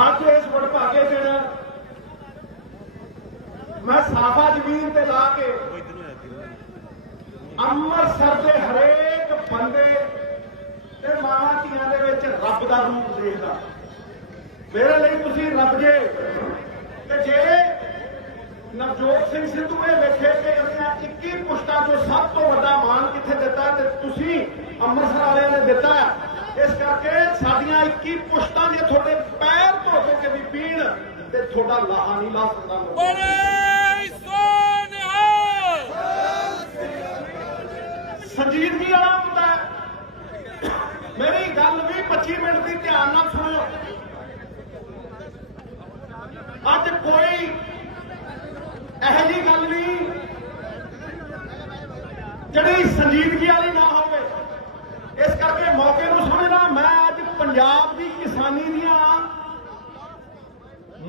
ਅੱਜ ਇਸ ਵਡਭਾਗੇ ਦਿਨ मैं साफा जमीन ते ला के ਅੰਮ੍ਰਿਤਸਰ ਦੇ ਹਰੇਕ ਬੰਦੇ ਤੇ ਮਾਵਾਂ ਧੀਆਂ ਦੇ ਵਿੱਚ ਰੱਬ ਦਾ ਰੂਪ ਦੇਖਦਾ। ਮੇਰੇ ਲਈ ਤੁਸੀਂ ਰੱਬ ਜੇ ਤੇ ਜੇ ਨਵਜੋਤ ਸਿੰਘ ਸਿੱਧੂ ਨੇ ਵੇਖੇ ਕਿ ਇਹਨਾਂ 21 ਪੁਸ਼ਤਾਂ ਚੋਂ ਸਭ ਤੋਂ ਵੱਡਾ ਮਾਣ ਕਿੱਥੇ ਦਿੱਤਾ ਤੇ ਤੁਸੀਂ ਅੰਮ੍ਰਿਤਸਰ ਵਾਲਿਆਂ ਨੇ ਦਿੱਤਾ। ਇਸ ਕਰਕੇ ਸਾਡੀਆਂ 21 ਪੁਸ਼ਤਾਂ ਜੇ ਤੁਹਾਡੇ ਪੈਰ ਧੋ ਕੇ ਵੀ ਪੀਣ ਤੇ ਤੁਹਾਡਾ ਲਾਹਾ ਨਹੀਂ ਲਾ ਸਕਦਾ। संजीदगी वाला मुद्दा है। मेरी गल भी 25 मिनट की ध्यान नाल सुनो। अज कोई यह जी गल नहीं जिहड़ी संजीदगी वाली ना होवे। इस करके मौके को समझना मैं अज पंजाब की किसानी दियां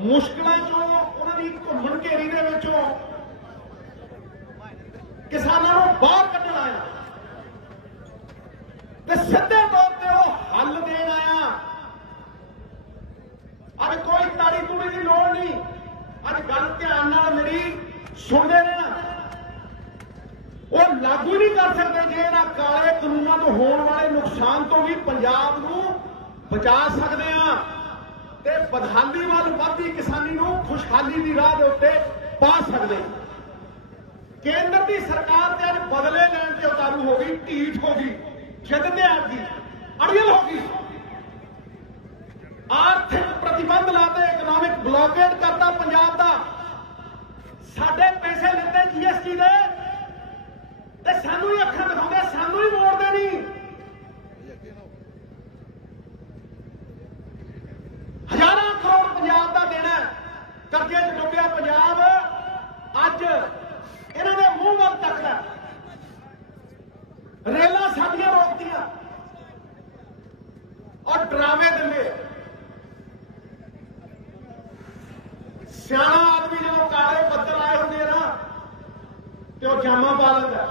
मुश्किलों चों उन्हां दी घुम्मण घेरी दे विचों किसानों को बाहर कढण आया ते सीधे तौर पर वो हल देन आया। अज कोई ताड़ी तूड़ी की लोड़ नहीं। अज गल ध्यान नाल मेरी सुनते रहना। वो लागू नहीं कर सकते जे इन्हां काले कानूनों तो होने वाले नुकसान तो भी पंजाब नूं बचा सकते हैं ते बदहाली वाल वधदी किसानी नूं खुशहाली की राह दे उत्ते पा सकते। केंद्र की सरकार ते अज बदले लैण ते उतारू हो गई, ढीठ हो गई, जिद की अड़ियल हो गई। आर्थिक प्रतिबंध लाते, इकनॉमिक ब्लॉकेड करता पंजाब का। साडे पैसे लेते जीएसटी दे ते सानू ही अखां दिखाउंदे, सानू ही मोड़दे नहीं। हजारां करोड़ पंजाब का देना कर्जे च डुबिया पंजाब अज इन्हां दे मूंह वल तकदा। रेलां साडियां रोकदियां और ड्रामे दिंदे। सियाणा आदमी जो काले बदल आए होंगे ना तो जामा पा लेंदा।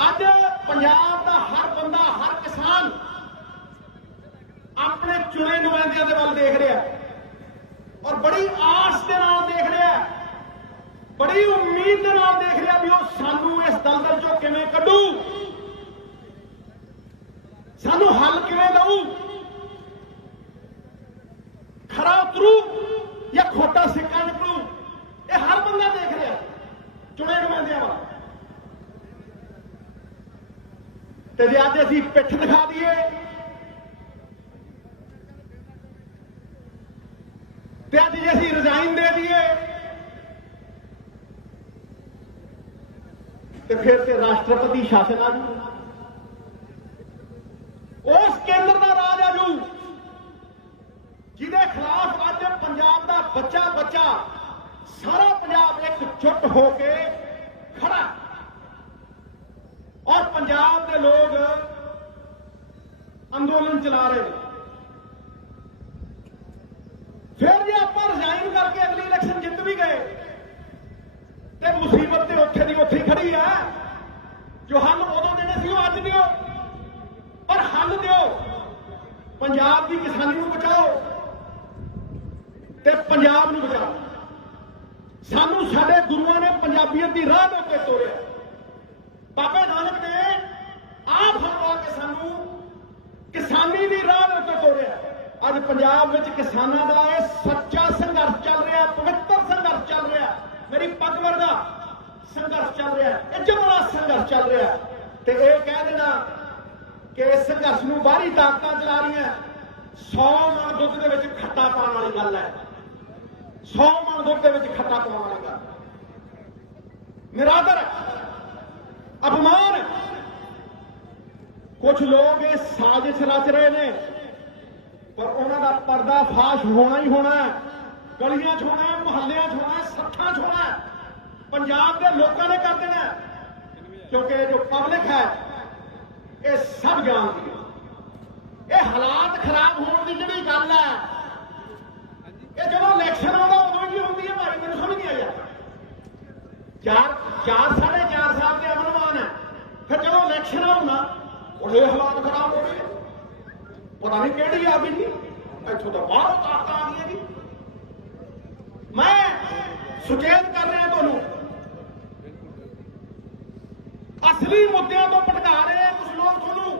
अज पंजाब का हर बंदा, हर किसान अपने चुने नुमाइंदियां दे वल देख रहा और बड़ी आस के नाल देख रहा, बड़ी उम्मीद के नाल देख रहा भी वो सानू इस दलदल चों किवें कढू, सानू हल किवें दऊ, खरा उतरू या खोटा सिक्का निकलू। ये हर बंदा देख रहा चुने नुमाइंदियां वाला। ते जे अज असीं पिठ दिखा दईए ते अज जे असीं रिजाइन दे दईए ते फिर ते राष्ट्रपति शासन आ जू, उस केंद्र का राज आ जू जिहदे खिलाफ अज पंजाब का बच्चा बच्चा सारा पंजाब एकजुट होके खड़ा और पंजाब के लोग अंदोलन चला रहे हैं। फिर जे आप रिजाइन करके अगली इलेक्शन जित भी गए तो मुसीबत तो उत्थे दी उत्थे खड़ी है। जो हल उदों देने सी अज दिओ, पर हल दिओ, पंजाब की किसानी को बचाओ ते पंजाब नूं बचाओ। सानू साडे गुरुआं ने पंजाबीयत की राह दे उत्ते तोरिया। बाबे नानक ने आप फरमा के सानू किसानी की राह दे उत्ते तोरिया। अज पंजाब विच किसानां दा इह सच्चा संघर्ष चल रहा, पवित्र संघर्ष चल रहा, मेरी पग वर्गा संघर्ष चल रहा है, इज्जत वाला संघर्ष चल रहा है। ते ये कह देना कि इस संघर्ष नूं बाहरी ताकतां चला रही हैं। 100 मन दुध दे विच खट्टा पाउण वाली गल है। 100 मन दुध दे विच खट्टा पाउण वाली गल निरादर अपमान। कुछ लोग ये साजिश रच रहे हैं पर उन्हों का पर्दाफाश होना ही होना है। गलियां च होना है, मुहल्लियां च होना है, सत्थां च होना है। पंजाब के लोगों ने कर देना क्योंकि जो पब्लिक है ये सब जानती है। ये हालात खराब होने की जी गल है ये जो इलेक्शन आता उदों ही होती है। भाई मैंने समझ नहीं आया 4.5 साल के अमलमान है, फिर जो इलेक्शन आऊगा और ये हालात खराब हो गए। पता नहीं केड़ी आ गई ਇੱਥੋਂ ਤਾਂ ਬਾਹਰੋਂ ਤਾਕਤਾਂ ਆ ਗਈਆਂ ਜੀ। ਮੈਂ ਸੁਚੇਤ ਕਰ ਰਿਹਾ ਤੁਹਾਨੂੰ, ਅਸਲੀ ਮੁੱਦਿਆਂ ਤੋਂ ਭਟਕਾ ਰਹੇ ਆ ਕੁਝ ਲੋਕ, ਤੁਹਾਨੂੰ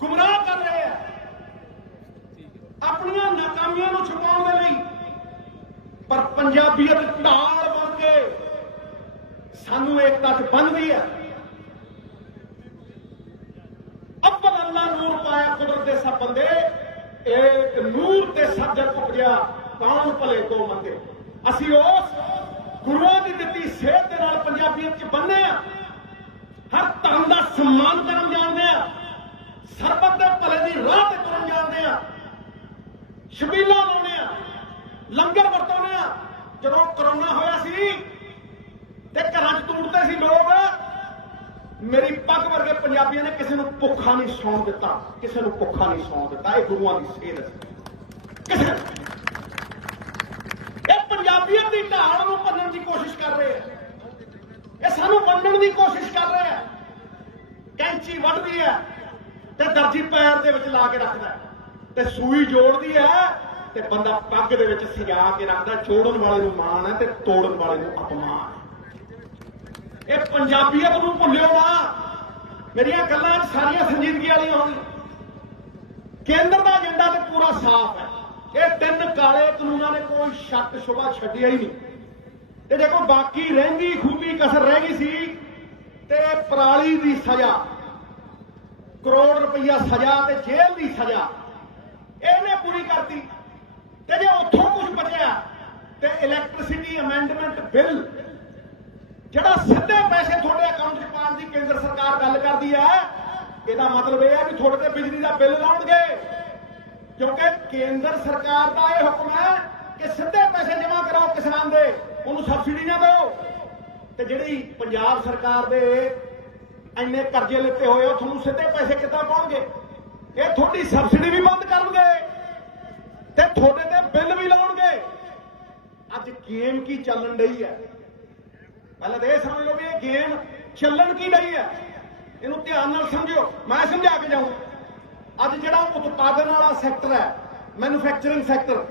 ਗੁੰਮਰਾਹ ਕਰ ਰਹੇ ਆ ਆਪਣੀਆਂ ਨਾਕਾਮੀਆਂ ਨੂੰ ਛੁਪਾਉਣ ਦੇ ਲਈ। ਪਰ ਪੰਜਾਬੀਅਤ ਢਾਲ ਬਣ ਕੇ ਸਾਨੂੰ ਏਕਤਾ 'ਚ ਬੰਨ੍ਹਦੀ ਹੈ। ਅੱਬਲ ਅੱਲਾ ਨੂਰ ਪਾਇਆ ਕੁਦਰਤ ਦੇ ਸਭ ਬੰਦੇ, ਏਕ ਨੂਰ ਤੇ ਸੱਜਣ ਉਪਜਿਆ ਕੌਣ ਭਲੇ ਕੋ ਮੰਗੇ। ਅਸੀਂ ਉਸ ਗੁਰੂਆਂ ਦੀ ਦਿੱਤੀ ਸੇਧ ਦੇ ਨਾਲ ਪੰਜਾਬੀਅਤ 'ਚ ਬੰਨੇ ਆ। ਹਰ ਧਰਮ ਦਾ ਸਨਮਾਨ ਕਰਨ ਜਾਣਦੇ ਆ, ਸਰਬੱਤ ਦੇ ਭਲੇ ਦੀ ਰਾਹ ਤੇ ਤੁਰਨ ਜਾਣਦੇ ਆ, ਛਬੀਲਾਂ ਲਾਉਣੇ ਆ, ਲੰਗਰ ਵਰਤਾਉਣੇ ਆ। ਜਦੋਂ ਕਰੋਨਾ ਹੋਇਆ ਸੀ ਤੇ ਘਰਾਂ 'ਚ ਟੁੱਟਦੇ ਸੀ ਲੋਕ, ਮੇਰੀ ਪੱਗ ਵਰਗੇ ਪੰਜਾਬੀਆਂ ਨੇ ਕਿਸੇ ਨੂੰ ਭੁੱਖਾ ਨਹੀਂ ਸੌਣ ਦਿੱਤਾ, ਕਿਸੇ ਨੂੰ ਭੁੱਖਾ ਨਹੀਂ ਸੌਣ ਦਿੱਤਾ। ਇਹ ਗੁਰੂਆਂ ਦੀ ਸੇਧ ਹੈ। ਕਿਸੇ ਇਹ ਪੰਜਾਬੀਅਤ ਦੀ ਢਾਲ ਨੂੰ ਭੰਨਣ ਦੀ ਕੋਸ਼ਿਸ਼ ਕਰ ਰਹੇ ਆ, ਇਹ ਸਾਨੂੰ ਵੰਡਣ ਦੀ ਕੋਸ਼ਿਸ਼ ਕਰ ਰਹੇ ਆ। ਕੈਂਚੀ ਵੱਢਦੀ ਹੈ ਤੇ ਦਰਜੀ ਪੈਰ ਦੇ ਵਿੱਚ ਲਾ ਕੇ ਰੱਖਦਾ ਤੇ ਸੂਈ ਜੋੜਦੀ ਹੈ ਤੇ ਬੰਦਾ ਪੱਗ ਦੇ ਵਿੱਚ ਸਜਾ ਕੇ ਰੱਖਦਾ। ਜੋੜਨ ਵਾਲੇ ਨੂੰ ਮਾਣ ਹੈ ਤੇ ਤੋੜਨ ਵਾਲੇ ਨੂੰ ਅਪਮਾਨ ਹੈ। ਇਹ ਪੰਜਾਬੀਅਤ ਨੂੰ ਭੁੱਲਿਓ ਨਾ। ਮੇਰੀਆਂ ਗੱਲਾਂ ਸਾਰੀਆਂ ਸੰਜੀਦਗੀ ਵਾਲੀਆਂ ਹੋਣਗੀਆਂ। ਕੇਂਦਰ ਦਾ ਏਜੰਡਾ ਤੇ ਪੂਰਾ ਸਾਫ਼ ਹੈ। ਇਹ 3 ਕਾਲੇ ਕਾਨੂੰਨਾਂ ਨੇ ਕੋਈ ਸ਼ੱਕ ਸ਼ੁਬਾ ਛੱਡਿਆ ਹੀ ਨਹੀਂ। ਤੇ ਜੇ ਕੋਈ ਬਾਕੀ ਰਹਿੰਦੀ ਖੂਬੀ ਕਸਰ ਰਹਿ ਗਈ ਸੀ ਤੇ ਪਰਾਲੀ ਦੀ ਸਜ਼ਾ, ਕਰੋੜ ਰੁਪਈਆ ਸਜ਼ਾ ਤੇ ਜੇਲ੍ਹ ਦੀ ਸਜ਼ਾ ਇਹਨੇ ਪੂਰੀ ਕਰਤੀ। ਤੇ ਜੇ ਉੱਥੋਂ ਕੁਝ ਬਚਿਆ ਤੇ ਇਲੈਕਟ੍ਰਿਸਿਟੀ ਅਮੈਂਡਮੈਂਟ ਬਿੱਲ, ਜਿਹੜਾ ਸਿੱਧੇ ਪੈਸੇ ਤੁਹਾਡੇ ਅਕਾਊਂਟ 'ਚ ਪਾਉਣ ਦੀ ਕੇਂਦਰ ਸਰਕਾਰ ਗੱਲ ਕਰਦੀ ਹੈ, ਇਹਦਾ ਮਤਲਬ ਇਹ ਹੈ ਵੀ ਤੁਹਾਡੇ ਤੇ ਬਿਜਲੀ ਦਾ ਬਿੱਲ ਲਾਉਣਗੇ। ਕਿਉਂਕਿ ਕੇਂਦਰ ਸਰਕਾਰ ਦਾ ਇਹ ਹੁਕਮ ਹੈ ਕਿ ਸਿੱਧੇ ਪੈਸੇ ਜਮ੍ਹਾਂ ਕਰਾਓ ਕਿਸਾਨ ਦੇ, ਉਹਨੂੰ ਸਬਸਿਡੀ ਨਾ ਦਿਓ। ਤੇ ਜਿਹੜੀ ਪੰਜਾਬ ਸਰਕਾਰ ਦੇ ਇੰਨੇ ਕਰਜ਼ੇ ਲਿੱਤੇ ਹੋਏ ਉਹ ਤੁਹਾਨੂੰ ਸਿੱਧੇ ਪੈਸੇ ਕਿੱਦਾਂ ਪਾਉਣਗੇ? ਇਹ ਤੁਹਾਡੀ ਸਬਸਿਡੀ ਵੀ ਬੰਦ ਕਰਨਗੇ ਤੇ ਤੁਹਾਡੇ ਤੇ ਬਿੱਲ ਵੀ ਲਾਉਣਗੇ। ਅੱਜ ਗੇਮ ਕੀ ਚੱਲਣ ਡਈ ਹੈ? ਪਹਿਲਾਂ ਤਾਂ ਇਹ ਸਮਝ ਲਓ ਵੀ ਇਹ ਗੇਮ ਚੱਲਣ ਕੀ ਡਈ ਹੈ। ਇਹਨੂੰ ਧਿਆਨ ਨਾਲ ਸਮਝਿਓ, ਮੈਂ ਸਮਝਾ ਕੇ ਜਾਊਂ। ਅੱਜ ਜਿਹੜਾ ਉਤਪਾਦਨ ਵਾਲਾ ਸੈਕਟਰ ਹੈ, ਮੈਨੂਫੈਕਚਰਿੰਗ ਸੈਕਟਰ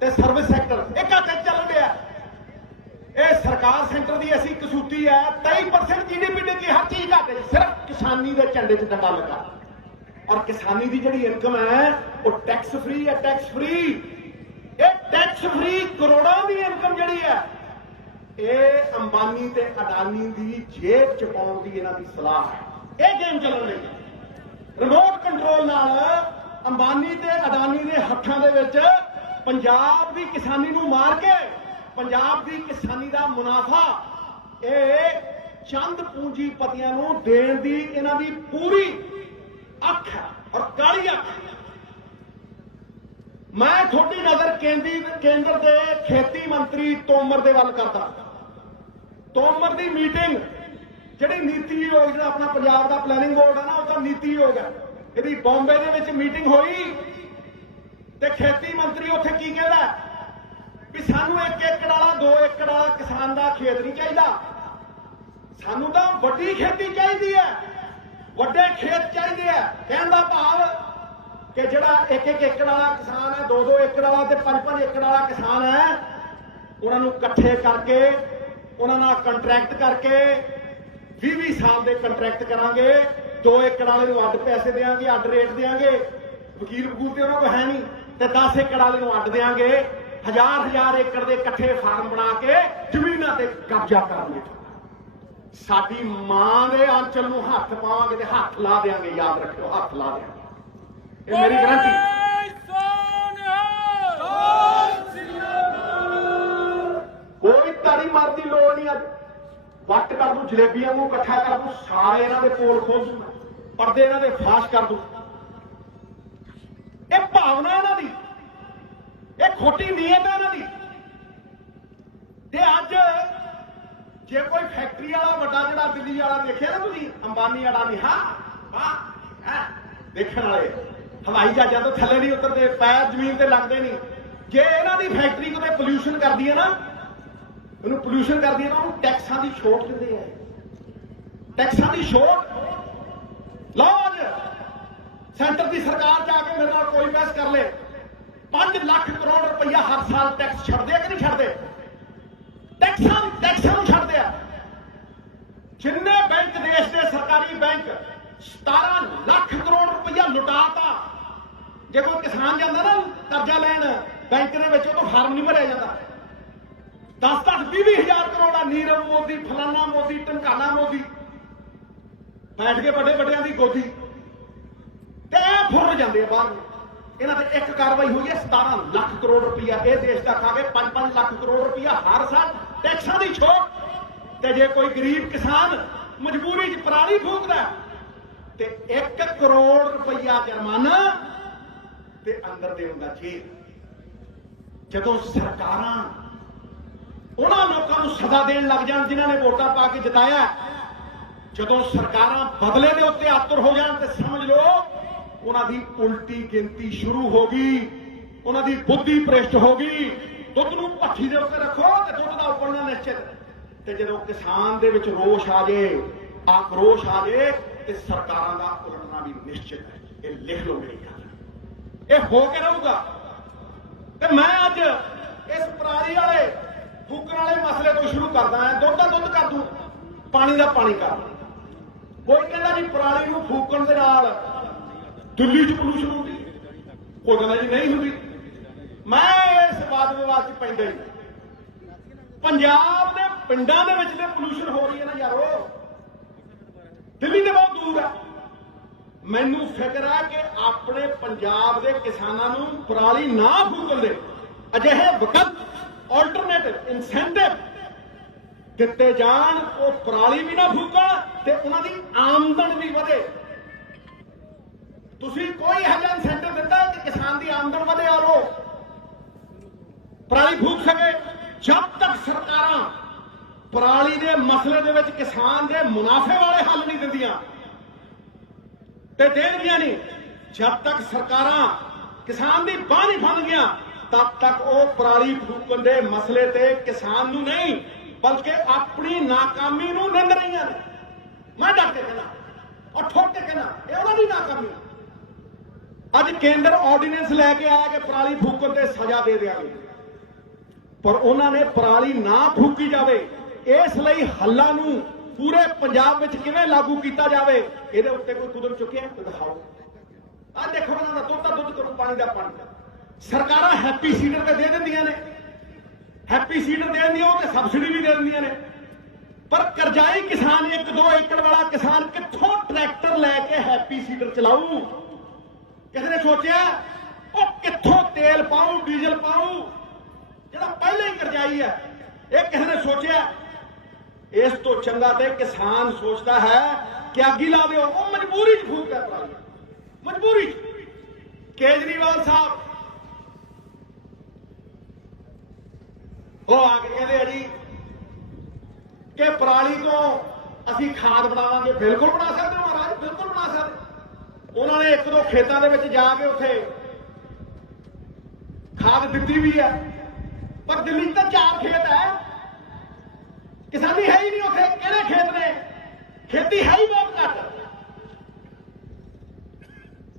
ਤੇ ਸਰਵਿਸ ਸੈਕਟਰ, ਇਹ ਘਾਟੇ ਚੱਲ ਰਿਹਾ। ਇਹ ਸਰਕਾਰ ਸੈਂਟਰ ਦੀ ਐਸੀ ਕਸੂਤੀ ਹੈ, 23% GDP ਦੀ ਹਰ ਚੀਜ਼ ਘਾਟੇ, ਸਿਰਫ ਕਿਸਾਨੀ ਦੇ ਝੰਡੇ 'ਚ ਡੰਡਾ ਲੱਗਾ। ਔਰ ਕਿਸਾਨੀ ਦੀ ਜਿਹੜੀ ਇਨਕਮ ਹੈ ਉਹ ਟੈਕਸ ਫ੍ਰੀ ਹੈ, ਟੈਕਸ ਫ੍ਰੀ। ਇਹ ਟੈਕਸ ਫ੍ਰੀ ਕਰੋੜਾਂ ਦੀ ਇਨਕਮ ਜਿਹੜੀ ਹੈ ਇਹ ਅੰਬਾਨੀ ਤੇ ਅਡਾਨੀ ਦੀ ਜੇਬ 'ਚ ਪਾਉਣ ਦੀ ਇਹਨਾਂ ਦੀ ਸਲਾਹ ਹੈ। ਇਹ ਗੇਮ ਚੱਲਣ ਲਈ ਰਿਮੋਟ ਕੰਟਰੋਲ ਨਾਲ ਅੰਬਾਨੀ ਤੇ ਅਡਾਨੀ ਦੇ ਹੱਥਾਂ ਦੇ ਵਿੱਚ ਪੰਜਾਬ ਦੀ ਕਿਸਾਨੀ ਨੂੰ ਮਾਰ ਕੇ ਪੰਜਾਬ ਦੀ ਕਿਸਾਨੀ ਦਾ ਮੁਨਾਫਾ ਇਹ ਚੰਦ ਪੂੰਜੀਪਤੀਆਂ ਨੂੰ ਦੇਣ ਦੀ ਇਹਨਾਂ ਦੀ ਪੂਰੀ ਅੱਖ ਹੈ ਔਰ ਕਾਲੀ ਅੱਖ। ਮੈਂ ਤੁਹਾਡੀ ਨਜ਼ਰ ਕੇਂਦਰ ਦੇ ਖੇਤੀ ਮੰਤਰੀ ਤੋਮਰ ਦੇ ਵੱਲ ਕਰਦਾ। ਤੋਮਰ ਦੀ ਮੀਟਿੰਗ ਜਿਹੜੀ ਨੀਤੀ ਆਯੋਗ, ਜਿਹੜਾ ਆਪਣਾ ਪੰਜਾਬ ਦਾ ਪਲੈਨਿੰਗ ਬੋਰਡ ਹੈ ਨਾ, ਉਹ ਤਾਂ ਨੀਤੀ ਆਯੋਗ ਹੈ, ਇਹਦੀ ਬੰਬੇ ਦੇ ਵਿੱਚ ਮੀਟਿੰਗ ਹੋਈ ਤੇ ਖੇਤੀ ਮੰਤਰੀ ਉੱਥੇ ਕੀ ਕਹਿੰਦਾ ਵੀ ਸਾਨੂੰ 1 ਏਕੜ ਵਾਲਾ 2 ਏਕੜ ਵਾਲਾ ਕਿਸਾਨ ਦਾ ਖੇਤ ਨਹੀਂ ਚਾਹੀਦਾ, ਸਾਨੂੰ ਤਾਂ ਵੱਡੀ ਖੇਤੀ ਚਾਹੀਦੀ ਹੈ, ਵੱਡੇ ਖੇਤ ਚਾਹੀਦੇ ਆ। ਕਹਿਣ ਦਾ ਭਾਵ ਕਿ ਜਿਹੜਾ 1 ਏਕੜ ਵਾਲਾ ਕਿਸਾਨ ਹੈ, 2 ਏਕੜ ਵਾਲਾ ਤੇ 5 ਏਕੜ ਵਾਲਾ ਕਿਸਾਨ ਹੈ, ਉਹਨਾਂ ਨੂੰ ਇਕੱਠੇ ਕਰਕੇ ਉਹਨਾਂ ਨਾਲ ਕੰਟਰੈਕਟ ਕਰਕੇ 20 ਸਾਲ ਦੇ ਕੰਟਰੈਕਟ ਕਰਾਂਗੇ। 2 ਏਕੜ ਵਾਲੇ ਨੂੰ ਅੱਡ ਪੈਸੇ ਦੇਵਾਂਗੇ, ਅੱਡ ਰੇਟ ਦੇਵਾਂਗੇ, ਵਕੀਲ ਵਕੂਲ ਤੇ ਉਹਨਾਂ ਕੋਲ ਹੈ ਨਹੀਂ, ਤੇ 10 ਏਕੜ ਵਾਲੇ ਨੂੰ ਅੱਡ ਦੇਵਾਂਗੇ। 1000 ਏਕੜ ਦੇ ਇਕੱਠੇ ਫਾਰਮ ਬਣਾ ਕੇ ਜ਼ਮੀਨਾਂ ਤੇ ਕਬਜ਼ਾ ਕਰਾਂਗੇ। ਸਾਡੀ ਮਾਂ ਦੇ ਆਂਚਲ ਨੂੰ ਹੱਥ ਪਾਵਾਂਗੇ ਤੇ ਹੱਥ ਲਾ ਦੇਵਾਂਗੇ। ਯਾਦ ਰੱਖਿਓ, ਹੱਥ ਲਾ ਦੇਵਾਂਗੇ। ਇਹ ਮੇਰੀ ਗਰੰਟੀ। ਕੋਈ ਤਾੜੀ ਮਾਰਨ ਦੀ ਲੋੜ ਨਹੀਂ। ਅੱਜ ਵੱਟ ਕਰ ਦੂੰ, ਜਲੇਬੀਆਂ ਨੂੰ ਇਕੱਠਾ ਕਰ ਦੂੰ, ਸਾਰੇ ਇਹਨਾਂ ਦੇ ਪੋਲ ਖੋਲ ਦੂੰ, ਪਰਦੇ ਇਹਨਾਂ ਦੇ ਫਾਸ਼ ਕਰ ਦੂੰ। ਇਹ ਭਾਵਨਾ ਇਹਨਾਂ ਦੀ, ਇਹ ਖੋਟੀ ਨੀਅਤ ਹੈ ਇਹਨਾਂ ਦੀ। ਤੇ ਅੱਜ ਜੇ ਕੋਈ ਫੈਕਟਰੀ ਵਾਲਾ ਵੱਡਾ ਜਿਹੜਾ ਦਿੱਲੀ ਵਾਲਾ ਦੇਖਿਆ ਨਾ ਤੁਸੀਂ, ਅੰਬਾਨੀ ਅਡਾਨੀ, ਹਾਂ ਦੇਖਣ ਵਾਲੇ ਹਵਾਈ ਜਹਾਜ਼ਾਂ ਤੋਂ ਥੱਲੇ ਨਹੀਂ ਉਤਰਦੇ, ਪੈਰ ਜ਼ਮੀਨ ਤੇ ਲੱਗਦੇ ਨਹੀਂ। ਜੇ ਇਹਨਾਂ ਦੀ ਫੈਕਟਰੀ ਕਿਤੇ ਪੋਲਿਊਸ਼ਨ ਕਰਦੀ ਹੈ ਨਾ, ਉਹਨੂੰ ਪੋਲਿਊਸ਼ਨ ਕਰਦੀ ਹੈ ਨਾ, ਉਹਨੂੰ ਟੈਕਸਾਂ ਦੀ ਛੋਟ ਦਿੰਦੇ ਆ। ਟੈਕਸਾਂ ਦੀ ਛੋਟ ਲਓ। ਅੱਜ सेंटर की सरकार जाके मेरे नाल कोई बहस कर ले, 5 लाख करोड़ रुपया हर साल टैक्स छड्डदे कि नहीं छड्डदे? टैक्सां छड्डदे आ। जिन्ने बैंक देश के सरकारी बैंक 17 लाख करोड़ रुपया लुटाता। जो कोई किसान जाता ना कर्जा लैन बैंक के तो फार्म नहीं भरिया जाता। 10-10, 20 हजार करोड़ आ। नीरव मोदी, फलाना मोदी, ढमकाना मोदी बैठ के बड़े बड़िया की गोदी फुर जाते बाहर। इन्हों एक कार्रवाई हुई है 17 लाख करोड़ रुपया ये देश का खा के 5-5 लाख करोड़ रुपया हर साल टैक्सां की छूट। ते जे कोई गरीब किसान मजबूरी च पराली फूकदा ते 1 करोड़ रुपया जुर्माना ते अंदर देगा जेल। जदों सरकारां उन्हां लोकां नूं सजा देण लग जाण जिन्हां ने वोटां पा के जिताया, जदों सरकारां बदले दे उत्ते आतुर हो जाण ते समझ लो उन्हां दी उल्टी गिनती शुरू होगी, उन्हां दी बुद्धि भ्रिष्ट होगी। दुध नूं भट्ठी दे उत्ते रखो ते दुध दा उबलना निश्चित। ते जदों किसान दे विच रोष आ जाए, आक्रोश आ जाए ते सरकारां दा उलटना भी निश्चित है। ये लिख लो मेरी गल, ये हो के रहूगा। ते मैं अज इस पराली वाले फूकण वाले मसले तो शुरू करदा है। दुध दा दुध कर दूं, पानी दा पानी कर दूं। कोई कहंदा जी पराली नूं फूकण दे नाल दिल्ली च पोल्यूशन होंदी, कोई कहंदा जी नहीं होंदी। मैं इस वाद विवाद च पैंदा ही। पंजाब के पिंडां दे विच ते पोल्यूशन हो रही है ना यारो, दिल्ली ते बहुत दूर है। मैनू फिक्र है कि अपने पंजाब के किसानों नूं पराली ना फूकण दे अजिहे विकल्प ऑल्टरनेटिव इंसेंटिव दिते जाण, वो पराली भी ना फूकण ते उन्हां दी आमदन भी वधे। तुसीं कोई इहो जिहा इंसेंटिव दिता कि किसान की आमदन वधे और वो पराली फूक सके। जब तक सरकारां पराली के मसले दे विच किसान के मुनाफे वाले हल नहीं दिंदियां ते देणगियां नहीं, जब तक सरकारां किसान की बांह नहीं फड़नगियां तब तक वो पराली फूकण के मसले ते किसान नूं नहीं बल्कि अपनी नाकामी नूं निंद रहीआं ने। मैं डट के कहना और ठोक के कहना ये उन्हां दी नाकामी। अज केंद्र ऑर्डीनेंस लैके आया कि पराली फूकण ते सजा दे देंगे, पर उन्होंने पराली ना फूकी जाए इसलिए हल्ला नूं पूरे पंजाब में किवें लागू किया जाए ये उत्ते कोई कुदम चुकिया तो दिखाओ। आ देखो उन्होंने दुध का दुध करो, पानी का पानी। सरकारां हैप्पी सीडर पे दे दिंदियां ने, हैप्पी सीडर दे दिंदियां ते सबसिडी भी दे दिंदियां ने, पर करजाई किसान 1-2 एकड़ वाला किसान कित्थों ट्रैक्टर लैके हैप्पी सीडर चलाऊ? किसी ने सोचा वो कित्थों तेल पाऊ डीजल पाऊ जो पहले ही करजाई है? एक किसी ने सोचा इस तो चंगा तो किसान सोचता है कि अग्गी ला दो, वो मजबूरी च फूक है पराली, मजबूरी। केजरीवाल साहब वो आके कहते जी कि पराली तो असी खाद बनावांगे। बिल्कुल बना सकते हो महाराज, बिल्कुल बना सकते। उन्होंने 1-2 खेतों के विच जाके उत्थे खाद दिती भी है, पर दिल्ली तो 4 खेत है, किसानी है ही नहीं उत्थे। किहड़े खेत ने? खेती है ही बहुत घट।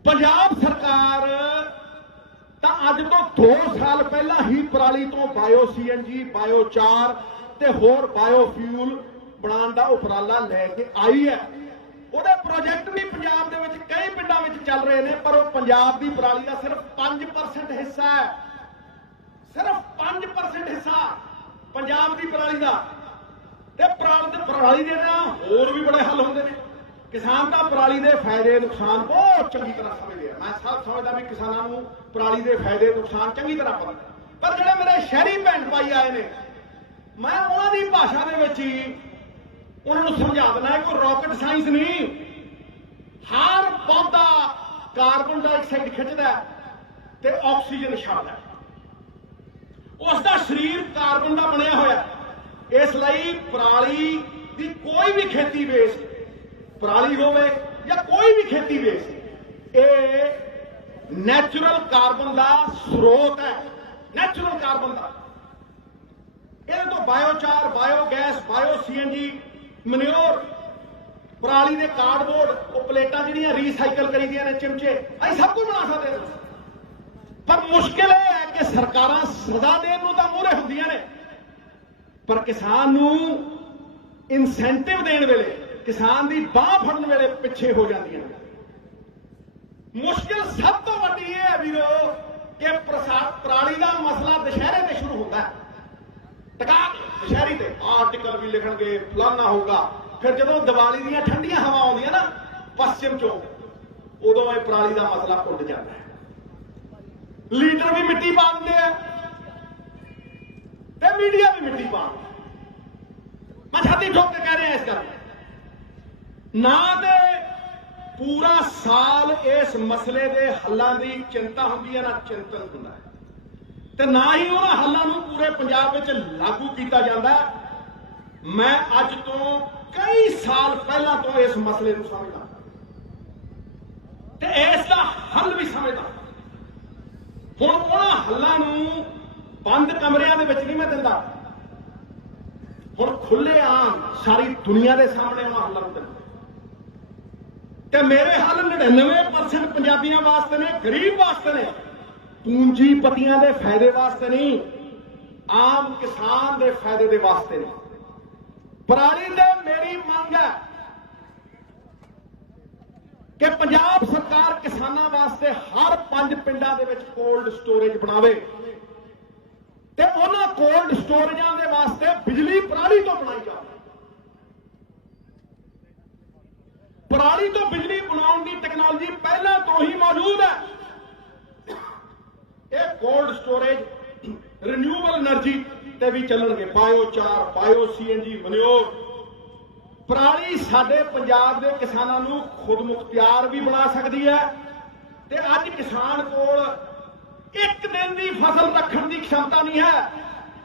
पंजाब सरकार तो अज तो 2 साल पहला ही पराली तो बायो CNG, बायोचार ते होर बायोफ्यूल बनाने का उपराला लैके आई है। ਉਹਦੇ प्रोजेक्ट भी पंजाब ਦੇ ਵਿੱਚ कई ਪਿੰਡਾਂ ਵਿੱਚ ਚੱਲ ਰਹੇ ਨੇ, पर ਉਹ पंजाब की पराली का सिर्फ 5% हिस्सा है, सिर्फ 5% हिस्सा पंजाब की पराली का। ते पराली ਦੇ ਨਾਲ ਹੋਰ भी बड़े हल होंगे ने। किसान का पराली के फायदे नुकसान बहुत चंगी तरह समझते हैं। मैं सब समझदा भी किसानों को पराली के फायदे नुकसान चंगी तरह पता, पर जो मेरे शहरी भैन भाई आए ने मैं उन्होंने भाषा के विच ही उन्होंने समझा देना है कोई रॉकेट साइंस नहीं। हर पौधा कार्बन डाइऑक्साइड खिंचता है ते ऑक्सीजन छड्डदा है, उसका शरीर कार्बन का बनया होया। इसलिए पराली की कोई भी खेती बेस, पराली होवे या कोई भी खेती बेस, ये नैचुरल कार्बन का स्रोत है, नैचुरल कार्बन का। ये तो biochar, biogas, bio CNG, Manor पराली दे कार्डबोर्ड वो प्लेटां जिहड़ियां रीसाइकल करी दियां ने चिमचे ਅਸੀਂ सब कुछ बना सकते हैं पर मुश्किल यह है कि सरकारां सजा देण नूं तां मूहरे हुंदियां ने पर किसान नूं इंसेंटिव देण वेले किसान दी बांह फड़न वेले पिछे हो जांदियां ने मुश्किल सब तो वड्डी यह है वीरो कि पराली का मसला दशहरे से शुरू होता है टका दशहरी से आर्टिकल भी लिखणगे फलाना होगा फिर जो दिवाली दी ठंडियां हवा आउंदियां ना पश्चिम चों उदों ये पराली का मसला भुल जाता है लीडर भी मिट्टी पा दिंदे आ ते मीडिया भी मिट्टी पा मैं छाती ठोक के कह रहे हैं इस गल ना ते पूरा साल इस मसले के हलों की चिंता होंगी है ना चिंतन होंदा है ते ना ही उन्हां हलों नूं पूरे पंजाब विच लागू किया जाता है मैं अज तो कई साल पहला तो इस मसले को समझदा ते इसका हल भी समझदा हुण उन्हां हलों नूं बंद कमरिਆਂ ਦੇ ਵਿੱਚ नहीं मैं दिंदा हुण खुले आम सारी दुनिया के सामने उन्हां हलों नूं दिंदा ते मेरे हल 99% पंजाबियों वास्ते ने गरीब वास्ते ने पूंजीपतियों के फायदे वास्ते नहीं आम किसान के फायदे के वास्ते ने पराली ते मेरी मांग है कि पंजाब सरकार किसानों वास्ते हर 5 पिंडां दे विच कोल्ड स्टोरेज बनावे ते उन्हां कोल्ड स्टोरेजां दे वास्ते बिजली पराली तो बनाई जाए पराली तो बिजली बनाने की टेक्नोलॉजी पहले तो ही मौजूद है ये कोल्ड स्टोरेज रिन्यूएबल एनर्जी ते भी चलणगे बायोचार बायो सीएनजी मनोर पराली साडे पंजाब के किसानों नूं खुद मुख्तियार भी बना सकती है ते अज किसान कोल एक दिन की फसल रखने की क्षमता नहीं है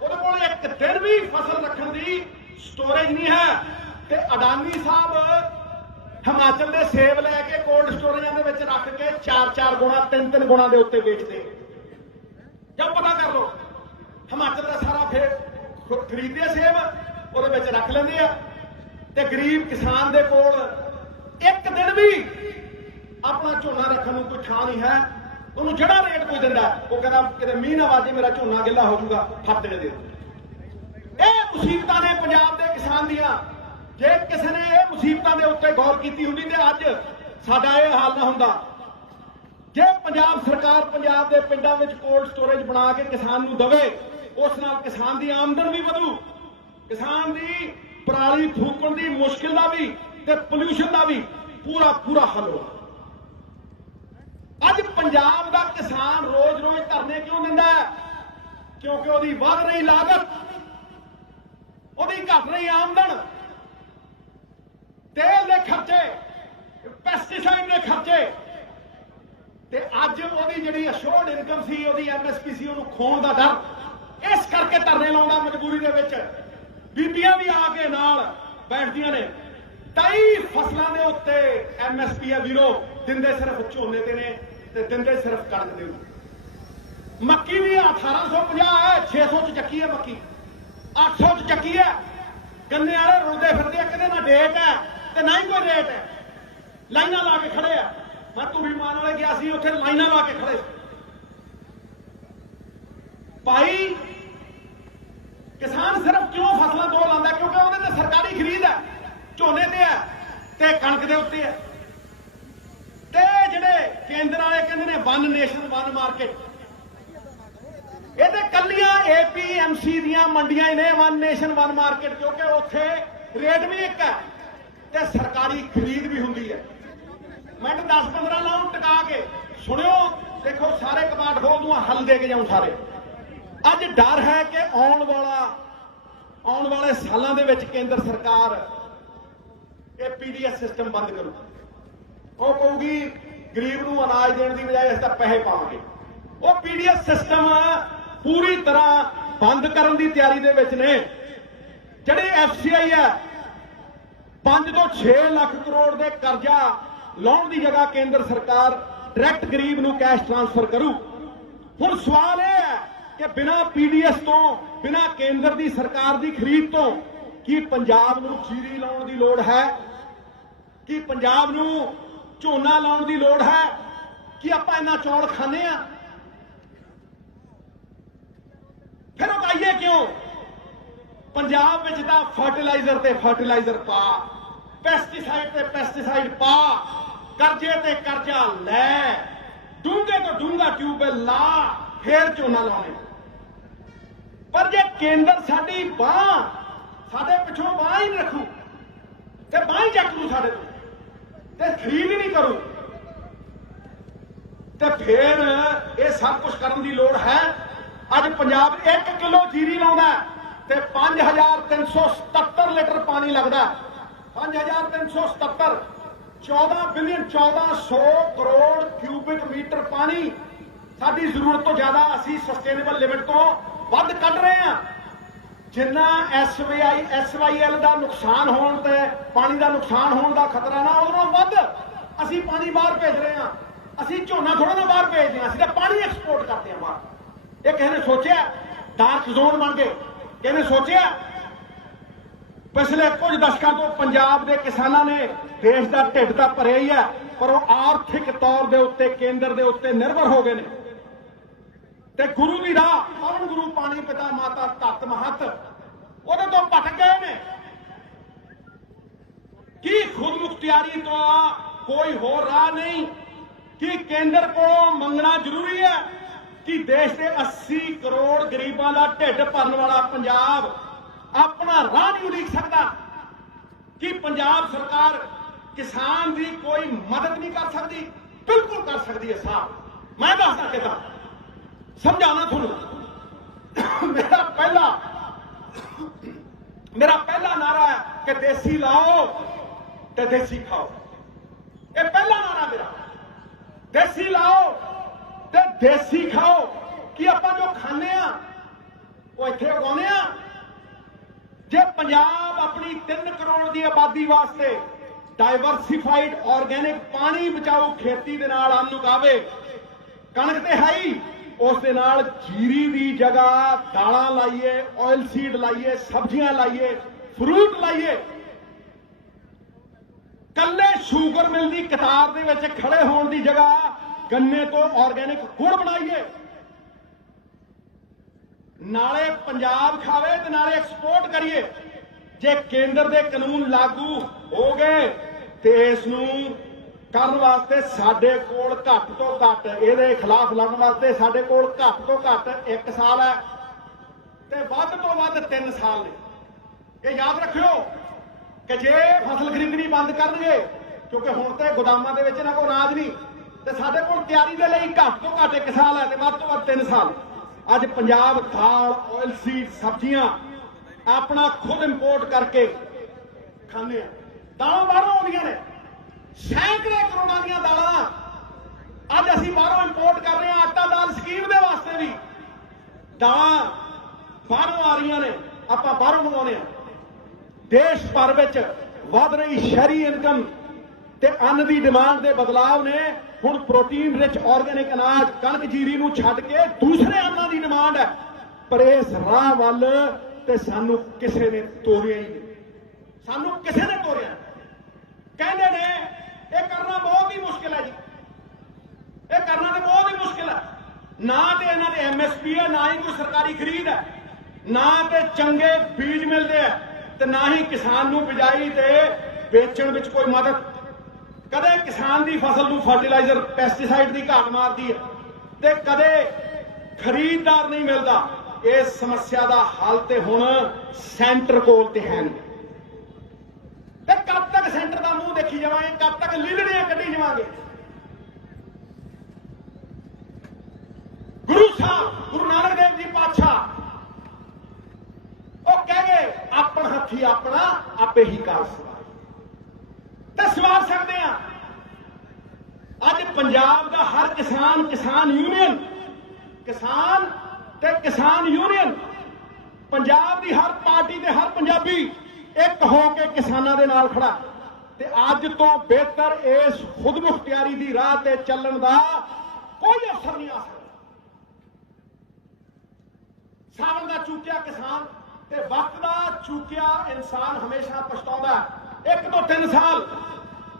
उहदे कोल एक दिन भी फसल रखने की स्टोरेज नहीं है ते अडानी साहब हिमाचल के सेब लैके कोल्ड स्टोरेजां दे विच रख के 4-4 गुणा 3-3 गुणा के उत्ते बेचते जब पता कर लो हिमाचल का सारा फिर खरीदे सेब उहदे विच रख लेंदे आ ते गरीब किसान दे कोल एक दिन भी अपना झोना रखने को कोई थां नहीं है उन्होंने जड़ा रेट कोई दिंदा वो कहता कि मीह ना वाजे मेरा झोना गिला हो जाऊगा फट दे ये मुसीबतां ने पंजाब के किसान दियां जे किसी ने यह मुसीबतों के उत्ते गौर की होंगी तो अज साडा यह हाल ना होंदा जे पंजाब सरकार पंजाब के पिंडां विच कोल्ड स्टोरेज बना के किसान नूं दवे उस नाल किसान की आमदन भी वधू किसान की पराली फूकण की मुश्किल का भी ते पोल्यूशन का भी पूरा पूरा हल हो अज पंजाब का किसान रोज रोज धरने क्यों दिंदा है क्योंकि उसकी वध रही लागत उसकी घट रही आमदन तेल के खर्चे पेस्टिसाइड के खर्चे ते अज ओदी जिहड़ी अशोर्ड इनकम सी ओदी एमएसपी सी ओनू खोण दा डर इस करके धरने लाउंदा मजबूरी दे विच बीबियां भी आके नाल बैठदियां ने कई फसलों के उत्ते एमएसपी है वीरो दिंदे सिर्फ झोने ते ने ते दिंदे सिर्फ कणक दे मक्की भी 1850 है 600 च चक्की है मक्की 800 च चक्की है गन्ने वाले रुलदे फिरदे कदे ना डेट है ते ना ही कोई रेट है लाइना ला के खड़े आ मैं धूरी मान वाले गया सी उत्थे लाइना ला के खड़े भाई किसान सिर्फ क्यों फसलां दो लांदा क्योंकि उहदे ते सरकारी खरीद है झोने ते है ते कणक दे उत्ते है ते जिहड़े केंद्र वाले कहंदे ने वन नेशन वन मार्केट ये ते कल्लियां एपीएमसी दियां मंडियां ने वन नेशन वन मार्केट क्योंकि उत्थे रेट भी एक है ते सरकारी खरीद भी हुंदी है मैं 10-15 लाऊं टका के सुनियो देखो सारे कमांड खोल दूं हल दे के जाऊं सारे अज डर है कि आने वाले सालों के विच केंद्र सरकार ये पीडीएस सिस्टम बंद करू वो कहूगी गरीब नूं अनाज देने की बजाय असीं तां पैसे पावांगे वो पीडीएस सिस्टम पूरी तरह बंद करने की तैयारी दे विच ने जिहड़ी एफसीआई है 5 ਤੋਂ 6 ਲੱਖ करोड़ के कर्जा लाने की जगह केंद्र सरकार डायरैक्ट गरीब नूं कैश ट्रांसफर करू हुण सवाल यह है कि बिना पीडीएस तो बिना केंद्र की सरकार की खरीद तो की पंजाब नूं जीरी लाने की लोड़ है कि पंजाब नूं झोना लाउण दी लोड़ है कि आपां इन्ना चौल खाने आ? फिर उगाइए क्यों? पंजाब विच तां फर्टिलाइजर ते फर्टिलाइजर पा, पैसटीसाइड ते पैसटीसाइड पा, करजे ते करजा लै, डूंघे तो डूंघा ट्यूबवैल ला, फिर झोना लाउने। पर जे केंद्र साडी बांह साडे पिछों बांह ही नहीं रखू ते बांह ही चक लू साडे ते खरीद नहीं करू ते फिर ये सब कुछ करने की लोड़ है। अज पंजाब 1 किलो जीरी लाउंदा ते 5377 लीटर पानी लगता। 5377 14 बिलियन 1400 करोड़ क्यूबिक मीटर पानी साडी जरूरत तो ज्यादा असी सस्टेनेबल लिमिट तो वध कढ रहे हैं। जिन्ना SYL का नुकसान होने ते पानी का नुकसान होने का खतरा ना उदों वध असी पानी बाहर भेज रहे हैं। असी झोना थोड़ा ना बाहर भेजते हैं, असी तो पानी एक्सपोर्ट करते हैं बाहर। ये किसी ने सोचा डार्क जोन बन गए? किसी ने सोचा? पिछले कुछ दशकों तो पंजाब के किसानों ने देश का ढिड तो भरिया ही है, पर वो आर्थिक तौर के उत्ते केंद्र के उत्ते निर्भर हो गए हैं। ते गुरु की राह पवन गुरु पानी पिता माता तत महत वो तो भटक गए ने कि खुद मुख्तियारी तो कोई होर राह नहीं कि केंद्र को मंगना जरूरी है कि देश के 80 करोड़ गरीबों का ढिड भरने वाला पंजाब अपना राह नहीं उलीक सकता कि पंजाब सरकार किसान की कोई मदद नहीं कर सकती? बिल्कुल कर सकती है साहब। मैं दसदा किदा समझाना थोड़ा। मेरा पहला नारा है कि देसी लाओ ते देसी खाओ। ये पहला नारा मेरा, देसी लाओ ते देसी खाओ। कि आपां जो खाने आ वो इत्थे उगाउने आ। जे पंजाब अपनी 3 करोड़ की आबादी वास्ते डाइवर्सिफाइड ऑर्गेनिक पानी बचाओ खेती दे नाल अन्न उगावे, कणक ते है ही उस दे नाल जीरी की जगह दालां लाइए, ऑयल सीड लाइए, सब्जियां लाइए, फ्रूट लाइए, कल्ले शूगर मिल की कतार दे विच खड़े होने की जगह गन्ने तो ऑर्गेनिक गुड़ बनाइए। नाले पंजाब खावे ते नाले एक्सपोर्ट करिए। जे केंद्र के कानून लागू हो गए तो इसनूं करन वास्ते साडे कोल घट तो घट इहदे खिलाफ लड़न वास्ते साडे कोल घट तो घट 1 साल है ते वध तो वध 3 साल ने। ये याद रखियो कि जे फसल खरीदनी बंद करनगे क्योंकि हुण ते गोदामां दे विच ना कोई अनाज नहीं ते साडे कोल तैयारी दे लई घट तो घट 1 साल है ते वध तो वध 3 साल। अज पंजाब दाल, ऑयल सीड, सब्जियां अपना खुद इंपोर्ट करके खाने। दालां बाहरों आउंदियां ने, सैकड़े करोड़ां दीयां दालां अज असीं बाहरों इंपोर्ट कर रहे हैं। आटा दाल स्कीम दे वास्ते भी दालां बाहरों आ रही ने, आपां बाहरों मंगाउने आ। देश भर विच वध रही शहरी इनकम ते अन्न की डिमांड के बदलाव ने हुण प्रोटीन रिच ऑर्गेनिक अनाज कणक जीरी नूं छड्ड के दूसरे अन्नां की डिमांड है। पर इस राह वल ते सानू किसी ने तोड़िया ही नहीं, सानू किसी ने तोड़िया। कहते ने ये करना बहुत ही मुश्किल है जी, ये करना तो बहुत ही मुश्किल है। ना तो इन्हां दे MSP है, ना ही कोई सरकारी खरीद है, ना तो चंगे बीज मिलते हैं, तो ना ही किसान नूं बिजाई ते बेचण विच कोई मदद। कदे किसान की फसल नूं फर्टिलाइजर पैसटीसाइड की घाट मारती है ते कदे खरीददार नहीं मिलता। इस समस्या का हल तो हुण सेंटर कोल ते है नहीं। कब तक सेंटर का मुंह देखी जावांगे, कब तक लीलड़ियां कढ़ी जावांगे? गुरु साहब गुरु नानक देव जी पातशाह वो कह गए अपन हथी अपना आपे ही कर सवार सकते हैं। अज पंजाब का हर किसान, किसान यूनियन, किसान ते किसान यूनियन, पंजाब की हर पार्टी ते हर पंजाबी एक होके किसानों के नाल खड़ा। ते अज तो बेहतर इस खुद मुख्तियारी की राह ते चलण का कोई अवसर नहीं आ सकता। सावन का चूकिया किसान ते वक्त का चूकिया इंसान हमेशा पछताउंदा है। 1 तो 3 साल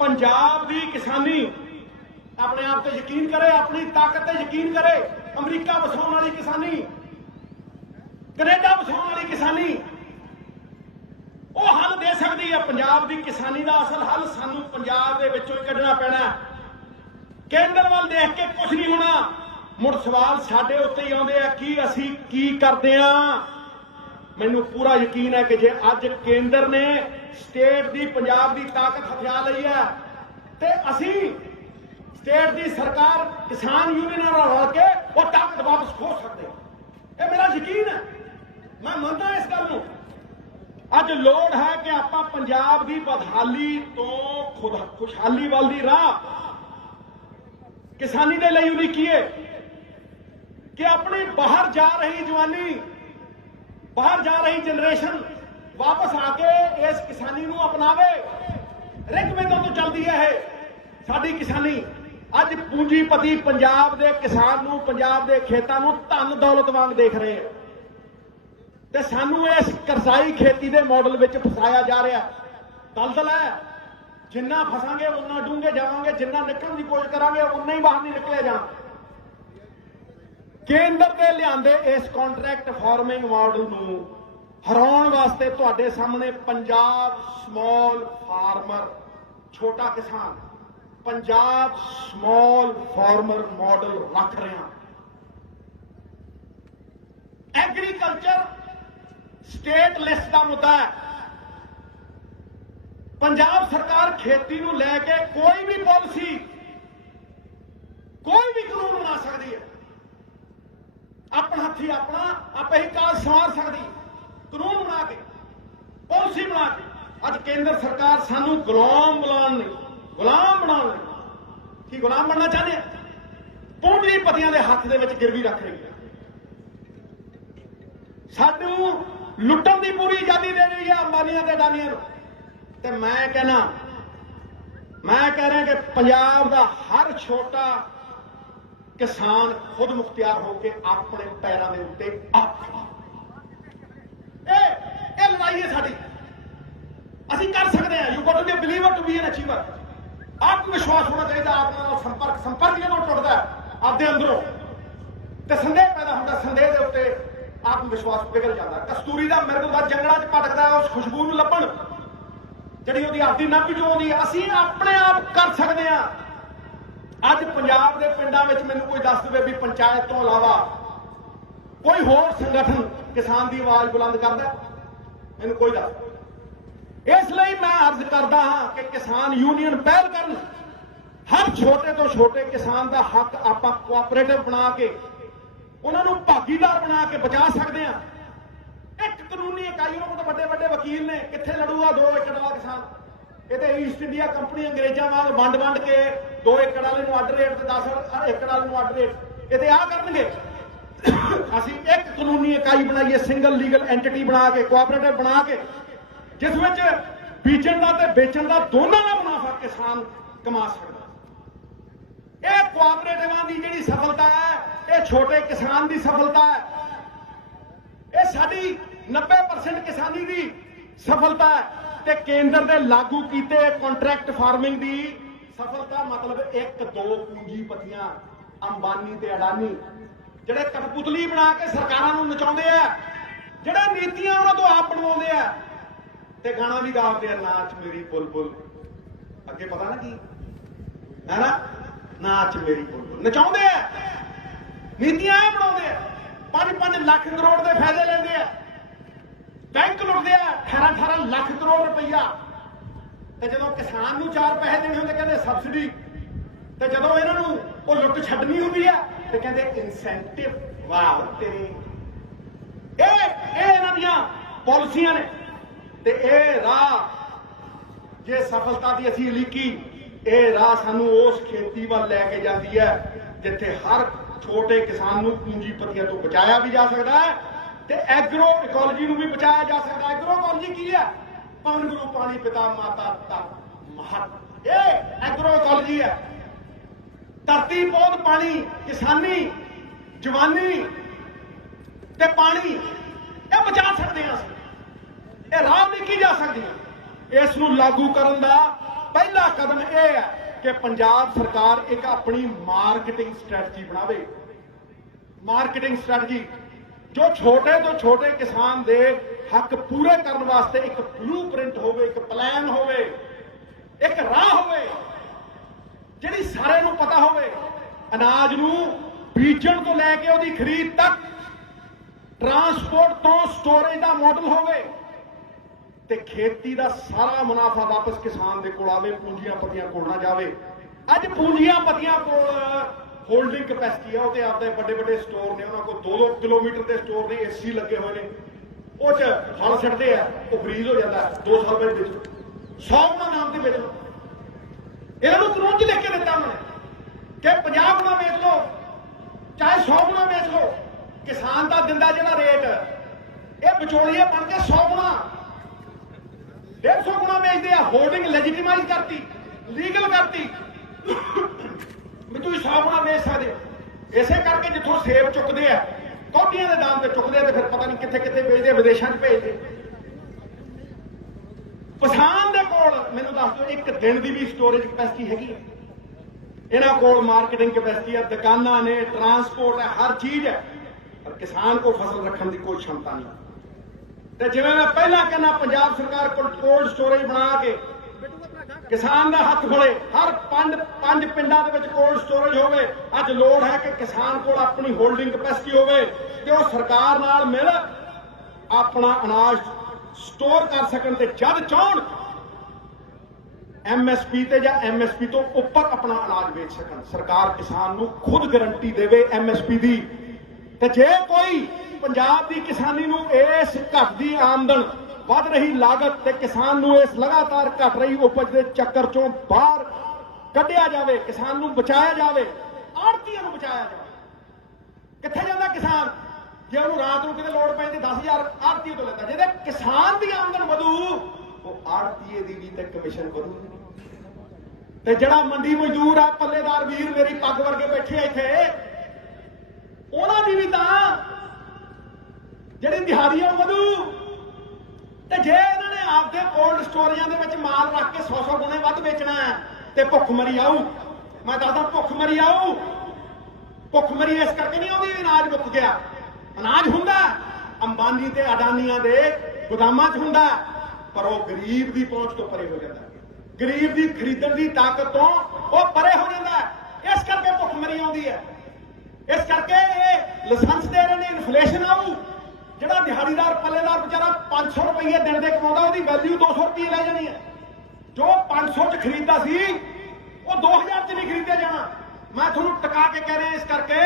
पंजाब की किसानी अपने आप पे यकीन करे, अपनी ताकत पे यकीन करे। अमरीका वसाउण वाली किसानी, कनेडा वसाउण वाली किसानी वो हल दे सकती है। पंजाब की किसानी का असल हल सानू पंजाब दे विचों ही कढ़ना पैना। केंद्र वाल देख के कुछ नहीं होना। मुड़ सवाल साडे उत्ते ही आउंदे आ कि असीं की करदे आ। मैनूं पूरा यकीन है कि जे अज केंद्र ने स्टेट की पंजाब की ताकत हथिया लई है ते असीं स्टेट की सरकार किसान यूनियन नाल रल के वो ताकत वापस खो सकते हैं। ये मेरा यकीन है, मैं मानता इस गल नूं। अज लोड़ है कि आपां पंजाब की बदहाली तो खुशहाली वाल दी राह किसानी दे लई उलीकीए कि अपनी बाहर जा रही जवानी, बाहर जा रही जनरेशन वापस आके इस किसानी नूं अपनावे। रिकवेदों तो चलती है साडी किसानी। अज पूंजीपति पंजाब दे किसान नूं, पंजाब दे खेतां नूं धन दौलत वांग देख रहे हैं ते सानू इस करजाई खेती दे मॉडल विच फसाया जा रहा। दलदल है, जिन्ना फसांगे उन्ना डूंगे जावांगे, जिन्ना निकलण दी कोशिश करांगे उन्ना ही बाहर नहीं निकले जाना। केंद्र दे लिआंदे इस कॉन्ट्रैक्ट फार्मिंग मॉडल नूं हराउण वास्ते तुहाडे सामने पंजाब स्मॉल फार्मर, छोटा किसान, पंजाब स्मॉल फार्मर मॉडल रख रहे हैं। एग्रीकल्चर स्टेट लिस्ट का मुद्दा है। पंजाब सरकार खेती नूं लैके कोई भी पॉलिसी, कोई भी कानून बना सकती है। अपना हथी अपना आपे ही काज संवार सकती, कानून बना के, पॉलिसी बना के। अज केंद्र सरकार सानू गुलाम बनाने, गुलाम बनाने की गुलाम बनना चाहते हैं। पूंजीपतियों के हथ दे विच गिरवी रख रही है। सानू लुट्टण की पूरी आजादी दे रही है अंबानिया ते अडानिया नूं। ते मैं कहना, मैं कह रहा कि पंजाब का हर छोटा किसान खुद मुख्तियार होकर अपने पैरों के उत्ते आप खड़ा। ये लड़ाई है साडी, असीं कर सकते हैं। You got to be a believer to be an achiever. आत्मविश्वास होना चाहिए। आपके संपर्क संपर्क जो टुटता है आपके अंदरों तो संदेह पैदा होता, संदेह के उत्ते आत्मविश्वास पिघल जाता। कस्तूरी का मिर्ग का जंगलों च भटकदा है, उस खुशबू नूं लभण जिहड़ी उहदी आपदी नब्ज जो आउंदी है। असीं अपने आप कर सकते हैं। अज पंजाब के पिंडां विच मैनूं कोई दस दे भी पंचायत तो इलावा कोई होर संगठन किसान की आवाज़ बुलंद करदा, मैनूं कोई दस। इसलिए मैं अर्ज करता हाँ कि किसान यूनियन पहल करन। हर छोटे तो छोटे किसान का हक आपां कोआपरेटिव बना के उन्होंने भागीदार बना के बचा सकते हैं। एक कानूनी इकाई तो बड़े बड़े वकील ने, कित्थे लड़ूगा 2 एकड़ वाला किसान? ये तो ईस्ट इंडिया कंपनी अंग्रेजों वाल वंड वंड के 2 एकड़ वाले अड रेट, 10 एकड़ वाले अड रेट, ये तो आ करनगे। असीं एक कानूनी इकाई बनाइए, सिंगल लीगल एंटिटी बना के, कोआपरेटिव बना के, जिस विच बीजण दा ते बेचण दा दोनों का मुनाफा किसान कमा सकदा। यह कोआपरेटिवां दी जिहड़ी सफलता है, यह छोटे किसान की सफलता है। यह साडी 90% किसानी की सफलता है। ते केंद्र ने लागू कीते कॉन्ट्रैक्ट फार्मिंग की सफलता मतलब 1-2 पूंजीपतियां अंबानी ते अडानी जिहड़े कठपुतली बना के सरकारां नूं नचाउंदे आ, जिहड़े नीतियां उन्हां तों आप बनवाउंदे आ ते गाना भी गाते हैं, नाच मेरी बुलबुल। अगे पता ना की है ना, नाच मेरी बुलबुल नचाउंदे आ, नीतियां बनाउंदे आ। 5-5 लाख करोड़ के फायदे लेंदे आ, बैंक लुटदे आ 18-18 लाख करोड़ रुपया। ते जदों किसान नूं 4 पैसे देने होंदे कहंदे सबसिडी, ते जदों इन्हां नूं ਉਹ लुट छड्डनी हुंदी आ ते कहंदे इंसेंटिव। वाह तेरी, ਇਹ ਇਹਨਾਂ ਦੀਆਂ ਪਾਲਿਸੀਆਂ ਨੇ। ਤੇ ਇਹ ਰਾਹ ਜੇ ਸਫਲਤਾ ਦੀ ਅਸੀਂ ਲੀਕੀ, ਇਹ ਰਾਹ ਸਾਨੂੰ ਉਸ ਖੇਤੀ ਵੱਲ ਲੈ ਕੇ ਜਾਂਦੀ ਹੈ ਜਿੱਥੇ ਹਰ ਛੋਟੇ ਕਿਸਾਨ ਨੂੰ ਪੂੰਜੀਪਤੀਆਂ ਤੋਂ ਬਚਾਇਆ ਵੀ ਜਾ ਸਕਦਾ ਹੈ ਤੇ ਐਗਰੋ ਇਕੋਲੋਜੀ ਨੂੰ ਵੀ ਬਚਾਇਆ ਜਾ ਸਕਦਾ। ਐਗਰੋ ਇਕੋਲੋਜੀ ਕੀ ਹੈ? ਪਵਨ ਗੁਰੂ ਪਾਣੀ ਪਿਤਾ ਮਾਤਾ ਤਪ ਮਹਤ, ਇਹ ਐਗਰੋ ਇਕੋਲੋਜੀ ਹੈ। ਧਰਤੀ ਪੌਦ ਪਾਣੀ, ਕਿਸਾਨੀ, ਜਵਾਨੀ ਤੇ ਪਾਣੀ ਇਹ ਬਚਾ ਸਕਦੇ ਹਾਂ ਅਸੀਂ। ਇਹ ਰਾਹ ਲਿਖੀ ਜਾ ਸਕਦੀ ਹੈ। ਇਸ ਨੂੰ ਲਾਗੂ ਕਰਨ ਦਾ पहला कदम यह है कि पंजाब सरकार एक अपनी मार्केटिंग स्ट्रैटजी बनावे। मार्केटिंग स्ट्रैटजी जो छोटे तो छोटे किसान दे हक पूरे करने वास्ते एक ब्लू प्रिंट होवे, एक प्लान होवे, एक राह होवे जिहड़ी सारे नूं पता होवे। अनाज नूं बीजण तो लैके उहदी खरीद तक, ट्रांसपोर्ट तो स्टोरेज का मॉडल होवे ते खेती का सारा मुनाफा वापस किसान दे कोल आवे, पूंजियां पतियां कोल ना जावे। अज पूंजियां पतियां कोल होल्डिंग कैपेसिटी है, वो आपके बड़े बड़े स्टोर ने, उन्होंने को 2-2 किलोमीटर के स्टोर ने, एसी लगे हुए हैं, वो हल छड़ते हैं, वो फ्रीज हो जाता है 2 साल में बेचो, 100 गुना नाम से बेचो। इन्होंने कानून च लिख के दिता उन्होंने कि 50 गुना बेच लो, चाहे 100 गुना बेच लो, किसान का दिंदा जिहड़ा रेट ये विचोलिए बन के 100 गुना 150 गुना बेचते हैं। होल्डिंग लेजिटिमाइज करती, लीगल करती भी तुम 100 गुना बेच सकते हो। इसे करके जिथों सेब चुकते हैं कौटियां के दाम से चुकते हैं, फिर पता नहीं कितने कितने बेचते, विदेशों में भेजते। किसान दे कोल मैनूं दस दो एक दिन की भी स्टोरेज कैपेसिटी हैगी है, इन्हां कोल मार्केटिंग कैपेसिटी है, दुकानां ने, ट्रांसपोर्ट है, हर चीज है, पर किसान को फसल रखने की कोई क्षमता नहीं। तो जिवें मैं पहला कहना, पंजाब सरकार कोल्ड स्टोरेज बना के किसान का हथ फड़े, हर पंज पिंडां दे विच कोल्ड स्टोरेज होवे। अज लोड़ है कि किसान को अपनी होल्डिंग कैपेसिटी होवे कि वो सरकार नाल मिल अपना अनाज स्टोर कर सकन ते जद चाहण MSP ते या MSP तो उपर अपना अनाज बेच सकन। सरकार किसान नूं खुद गारंटी देवे MSP दी। ते जे कोई पंजाब दी किसानी नूं इस घटदी आमदन, वध रही लागत ते किसान नूं इस लगातार घट रही उपज के चक्कर चों बाहर कढ़िया जावे, किसान नूं बचाया जावे, आड़तीआं नूं बचाया जावे। कित्थे जांदा किसान? जे उहनूं रात नूं किते लोड़ पैंदी 10,000 आड़तीए तो लैंदा। जे किसान दी आमदन वधू, वो आड़तीए दी भी ते कमीशन वधू। ते जिहड़ा मंडी मजदूर आ, पल्लेदार वीर मेरी पग वर्गे बैठे इत्थे, उहनां दी भी तां जिहड़ी दिहाड़ी आ वधू। ते जे इन्हां ने आपदे कोल्ड स्टोरेजां दे विच माल रख के 100 गुणे वध बेचना है ते भुख मरी आऊ। मैं दसदा भुख मरी आऊ। भुख मरी इस करके नहीं आउंदी अनाज मुक गया। अनाज हुंदा अंबानी ते अडानियां दे गोदामां च हुंदा, पर वो गरीब की पहुंच तो परे हो जाता, गरीब की खरीदण की ताकत तो वो परे हो जाता। इस करके भुख मरी आउंदी है। इस करके ये लाइसेंस दे रहे हैं, इन्फ्लेशन आऊ। जिहड़ा दिहाड़ीदार पल्लेदार बेचारा 500 रुपये दिन दे कमाउंदा, उसकी वैल्यू 200 रुपये लै जानी है। जो 500 च खरीददा सी वो 2000 च नहीं खरीदे जाना। मैं तुहानूं टका के कह रहा, इस करके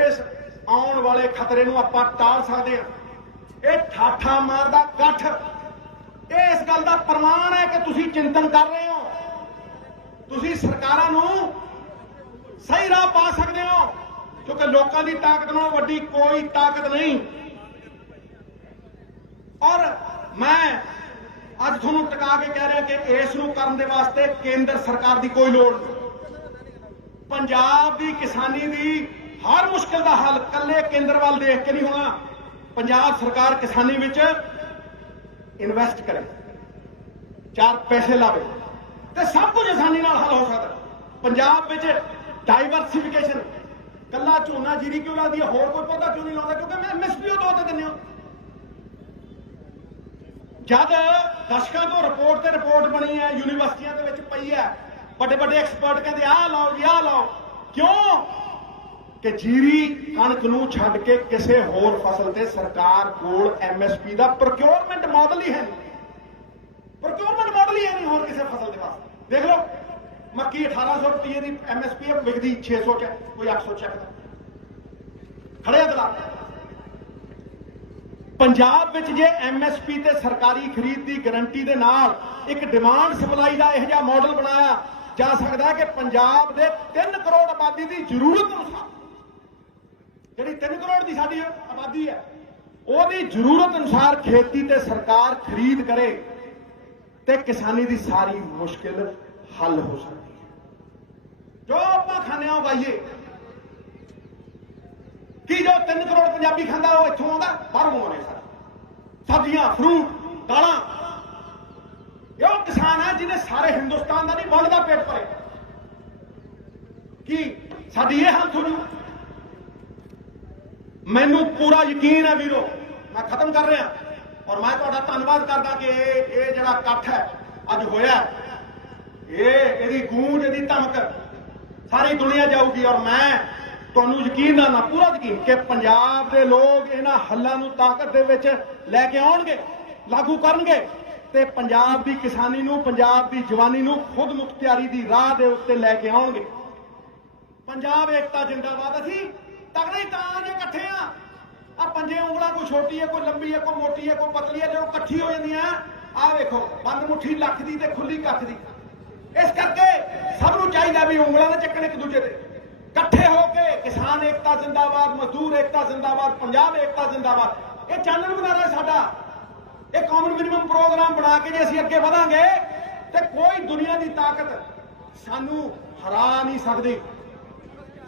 इस आने वाले खतरे नूं आपां टाल सकदे हां। ये ठाठा मारदा गठ, ये इस गल का प्रमाण है कि तुसीं चिंतन कर रहे हो, तुसीं सरकारां नूं सही राह पा सकते हो, क्योंकि लोगों की ताकत नालों वड्डी कोई ताकत नहीं। और मैं अज तुहानूं टका के कह रहा कि इस नूं करन दे वास्ते केंद्र सरकार की कोई लोड़ नहीं। पंजाब की किसानी की हर मुश्किल का हल कल्ले केंद्र वाल देख के नहीं होना। पंजाब सरकार किसानी विच इन्वेस्ट करे, 4 पैसे लावे, तो सब कुछ आसानी नाल हल हो सकता। पंजाब विच डाइवर्सिफिकेशन, कल्ला झोना जीरी क्यों लगती है, होर कोई पौधा क्यों नहीं लाता? क्योंकि MSP दो तो दिंदे हो। जब दशकों तो रिपोर्ट ते रिपोर्ट बनी है, यूनिवर्सिटियां दे विच पई है, बड़े बड़े एक्सपर्ट कहते आ लाओ जी आ लाओ। क्यों कि जीरी कणक नूं छड्ड के किसी होर फसल ते सरकार कोल MSP का प्रोक्योरमेंट मॉडल ही है नहीं। प्रोक्योरमेंट मॉडल ही है नहीं होर किसी फसल के वास्ते। देख लो मक्की 1800 रुपये की MSP विकदी 600 च, कोई 800 चकदा खड़े दलाल। पंजाब विच जे MSP ते सरकारी खरीद की गारंटी दे नाल एक डिमांड सप्लाई का यह जिहा मॉडल बनाया जा सकता है कि पंजाब दे 3 करोड़ आबादी की जरूरत अनुसार, जिहड़ी 3 करोड़ की साडी आबादी है, ਉਹਦੀ जरूरत अनुसार खेती ते सरकार खरीद करे ते किसानी की सारी मुश्किल हल हो सकती है। जो आप खाने उगाइए कि जो 3 करोड़ पंजाबी खांदा वो इत्थों आउंदा, बाहरों आउने सारे सब्जियां, फ्रूट, दालां, ये किसान है जिन्हें सारे हिंदुस्तान का नहीं वंड का पेट भरे कि साडी ये हालत हो जू। मैनू पूरा यकीन है वीरो, मैं खत्म कर रहा और मैं तुहाडा धन्नवाद करदा कि ये जिहड़ा इकट्ठ है अज होया, ये गूंज इहदी धमक सारी दुनिया जाऊगी। और मैं तुहानू यकीन ना पूरा यकीन कि पंजाब के लोग इन्हां हल्लां नूं ताकत दे विच लैके आउणगे, लागू करनगे ते पंजाब दी किसानी नूं, पंजाब दी जवानी नूं खुद मुख्तियारी दी राह दे उत्ते लैके आउणगे। पंजाब एकता जिंदाबाद। असीं तगड़े तां जे इकट्ठे आ पंजे उंगलां कोई छोटी है, कोई लंबी है, कोई मोटी है, कोई पतली है, जो इकट्ठी हो जांदियां आ वेखो बंद मुट्ठी लख दी ते खुली कख दी। इस करके सब नूं चाहीदा भी उंगलां ना चक्कण एक दूजे ते, इकट्ठे होके किसान एकता जिंदाबाद, मजदूर एकता जिंदाबाद, पंजाब एकता जिंदाबाद। ये चानन बनाना है साडा। ये कॉमन मिनिमम प्रोग्राम बना के जे असीं अगे वधांगे ते कोई दुनिया की ताकत सानू हरा नहीं सकती,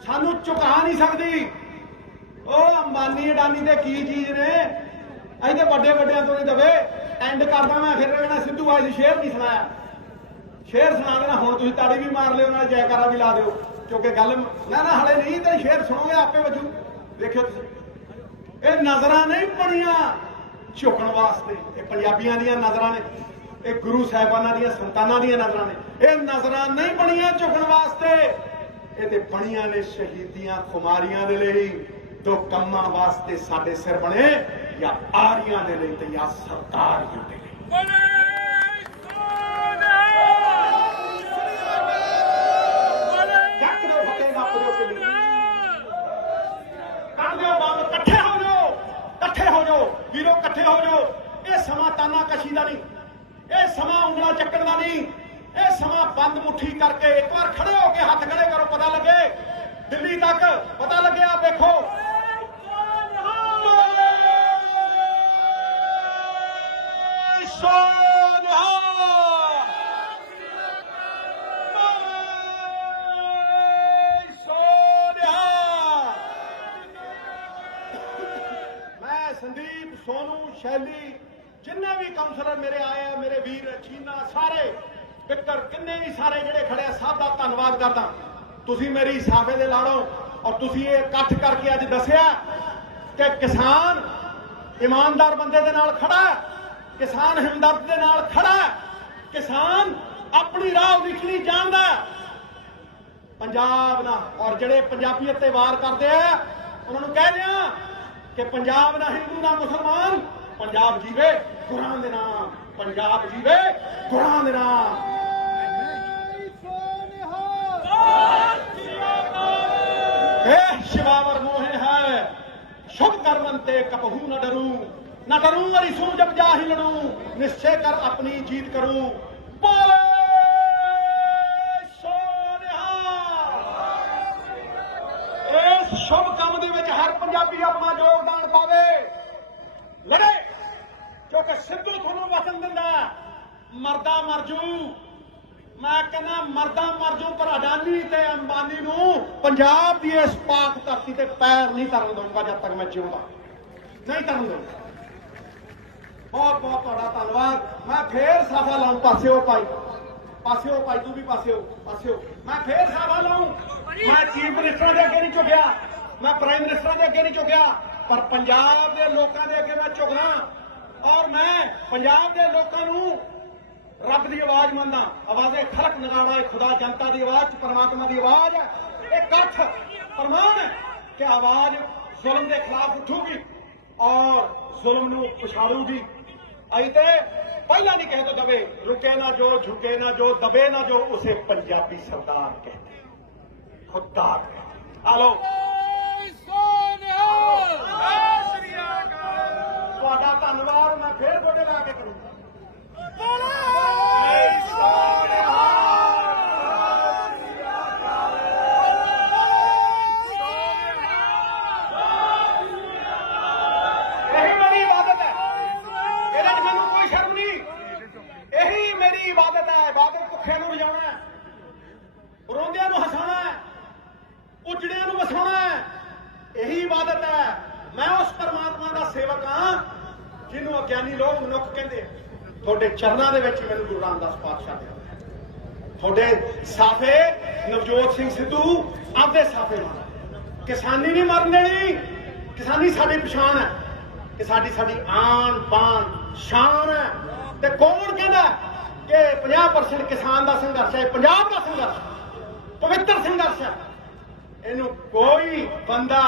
सानू झुका नहीं सकती। ਉਹ ਅੰਬਾਨੀ ਅਡਾਨੀ ਦੇ ਕੀ ਚੀਜ਼ ਨੇ, ਅਸੀਂ ਤੇ ਵੱਡੇ ਵੱਡਿਆਂ ਤੋਂ ਨਹੀਂ ਦਵੇ। ਐਂਡ ਕਰਦਾ ਮੈਂ ਫਿਰ ਕਹਿਣਾ ਸਿੱਧੂ ਆਈ ਸ਼ੇਰ ਨਹੀਂ ਸੁਣਾਇਆ, ਸ਼ੇਰ ਸੁਣਾ ਦੇਣਾ। ਹੁਣ ਤੁਸੀਂ ਤਾੜੀ ਵੀ ਮਾਰ ਲਿਓ ਨਾਲ ਜੈਕਾਰਾ ਵੀ ਲਾ ਦਿਓ ਕਿਉਂਕਿ ਗੱਲ ਨਾ ਹਲੇ ਨਹੀਂ ਤੇ ਸ਼ੇਰ ਸੁਣੋਗੇ ਆਪੇ ਵਜੂ। ਵੇਖਿਓ ਤੁਸੀਂ ਇਹ ਨਜ਼ਰਾਂ ਨਹੀਂ ਬਣੀਆਂ ਝੁਕਣ ਵਾਸਤੇ, ਇਹ ਪੰਜਾਬੀਆਂ ਦੀਆਂ ਨਜ਼ਰਾਂ ਨੇ, ਇਹ ਗੁਰੂ ਸਾਹਿਬਾਨਾਂ ਦੀਆਂ ਸੰਤਾਨਾਂ ਦੀਆਂ ਨਜ਼ਰਾਂ ਨੇ। ਇਹ ਨਜ਼ਰਾਂ ਨਹੀਂ ਬਣੀਆਂ ਝੁਕਣ ਵਾਸਤੇ, ਇਹ ਤੇ ਬਣੀਆਂ ਨੇ ਸ਼ਹੀਦੀਆਂ ਖੁਮਾਰੀਆਂ ਦੇ ਲਈ। दो कम्मा वास्ते साडे सिर बने या आरियां दे लई ते या सरदारियां दे लई। कट्ठे हो जाओ वीरो, कट्ठे हो जाओ। ये समा ताना कशी दा नहीं, ये समा उंगला चक्कण दा नहीं, ये समा बंद मुट्ठी करके एक बार खड़े होके हाथ खड़े करो, पता लगे दिल्ली तक पता लगे। आप देखो संदीप, सोनू, शैली, जिन्ने भी काउंसलर मेरे आए, मेरे वीर चीना, सारे विक्टर, किन्ने भी सारे जिहड़े खड़े सब का धन्नवाद करदा। तुसीं मेरी साफे दे लाड़ो और तुसीं ये इकट्ठ करके अज दस्सिया कि किसान ईमानदार बंदे दे नाल खड़ा है, किसान हमदर्द दे नाल खड़ा है, किसान अपनी राह निकली जानदा पंजाब ना। और जिहड़े पंजाबीयत ते वार करदे आ उन्हां नूं कह दियां कि पंजाब ना हिंदू ना मुसलमान, पंजाब जीवे गुरां दे नाम, पंजाब जीवे गुरां दे नाम। शिवावर मोहे है शुभ कर्मन ते कपहू न डरूं अरिसू जब जाहि लड़ूं, निश्चय कर अपनी जीत करूं। बोले इस शुभ काम दे विच हर पंजाबी अपना योगदान पावे, लड़े, क्योंकि सिद्धू तुहानूं वचन दिंदा मरदा मरजू। मैं कहना मरदा मरजू, पर अडानी ते अंबानी नूं पंजाब दी इस पाक धरती ते पैर नहीं धरन दूंगा जब तक मैं जिउंदा, नहीं धरन दूंगा। बहुत बहुत तुहाडा धन्नवाद। मैं फिर साफा लाऊं, पासिओ पाई, तू भी पासिओ। मैं फिर साफा लाऊं। मैं चीफ मिनिस्टर दे अगे नहीं झुकिया, मैं प्राइम मिनिस्टर दे अगे नहीं झुकिया, पर पंजाब दे लोकां दे अगे मैं झुकना। और मैं पंजाब दे लोकां नूं रब की आवाज मनना, आवाज़े खलक नगाड़ा है, खुदा जनता की आवाज, परमात्मा की आवाज है। एक कथ प्रमाण है कि आवाज जुल्म के खिलाफ उठूगी और जुल्म नूं पछाड़ूगी। अई ते पहला नहीं कहे तो दबे, रुके ना जो, झुके ना जो, दबे ना जो, उसे पंजाबी सरदार कहते, खुददार कहते। आलो तुहाडा धन्नवाद। मैं फिर गोडे ला के करूंगा। यही मेरी इबादत है, इहदे च मैनूं कोई शर्म नहीं। यही मेरी इबादत है। इबादत भुखे नूं रजाउणा है, रोंदियां नूं हसाउणा है, उजड़ियां नूं वसाउणा है, यही इबादत है। मैं उस परमात्मा का सेवक हाँ जिन्होंने अज्ञानी लोग मनुख कहते हैं। ਤੁਹਾਡੇ ਚਰਨਾਂ ਦੇ ਵਿੱਚ ਮੈਨੂੰ ਗੁਰੂ ਰਾਮਦਾਸ ਪਾਤਸ਼ਾਹ ਦੇ ਤੁਹਾਡੇ ਸਾਫੇ ਨਵਜੋਤ ਸਿੰਘ ਸਿੱਧੂ ਆਪਦੇ ਸਾਫੇ ਮਾਰ। ਕਿਸਾਨੀ ਨਹੀਂ ਮਰਨ ਦੇਣੀ। ਕਿਸਾਨੀ ਸਾਡੀ ਪਛਾਣ ਹੈ ਕਿ ਸਾਡੀ ਆਨ ਬਾਨ ਸ਼ਾਨ ਹੈ। ਤੇ ਕੌਣ ਕਹਿੰਦਾ ਕਿ 50% ਕਿਸਾਨ ਦਾ ਸੰਘਰਸ਼ ਹੈ, ਪੰਜਾਬ ਦਾ ਸੰਘਰਸ਼ ਪਵਿੱਤਰ ਸੰਘਰਸ਼ ਹੈ। ਇਹਨੂੰ ਕੋਈ ਬੰਦਾ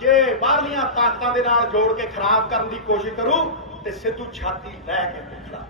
ਜੇ ਬਾਹਰਲੀਆਂ ਤਾਕਤਾਂ ਦੇ ਨਾਲ ਜੋੜ ਕੇ ਖਰਾਬ ਕਰਨ ਦੀ ਕੋਸ਼ਿਸ਼ ਕਰੂ ਤੇ ਸਿੱਧੂ ਛਾਤੀ ਲੈ ਕੇ ਖੜਾ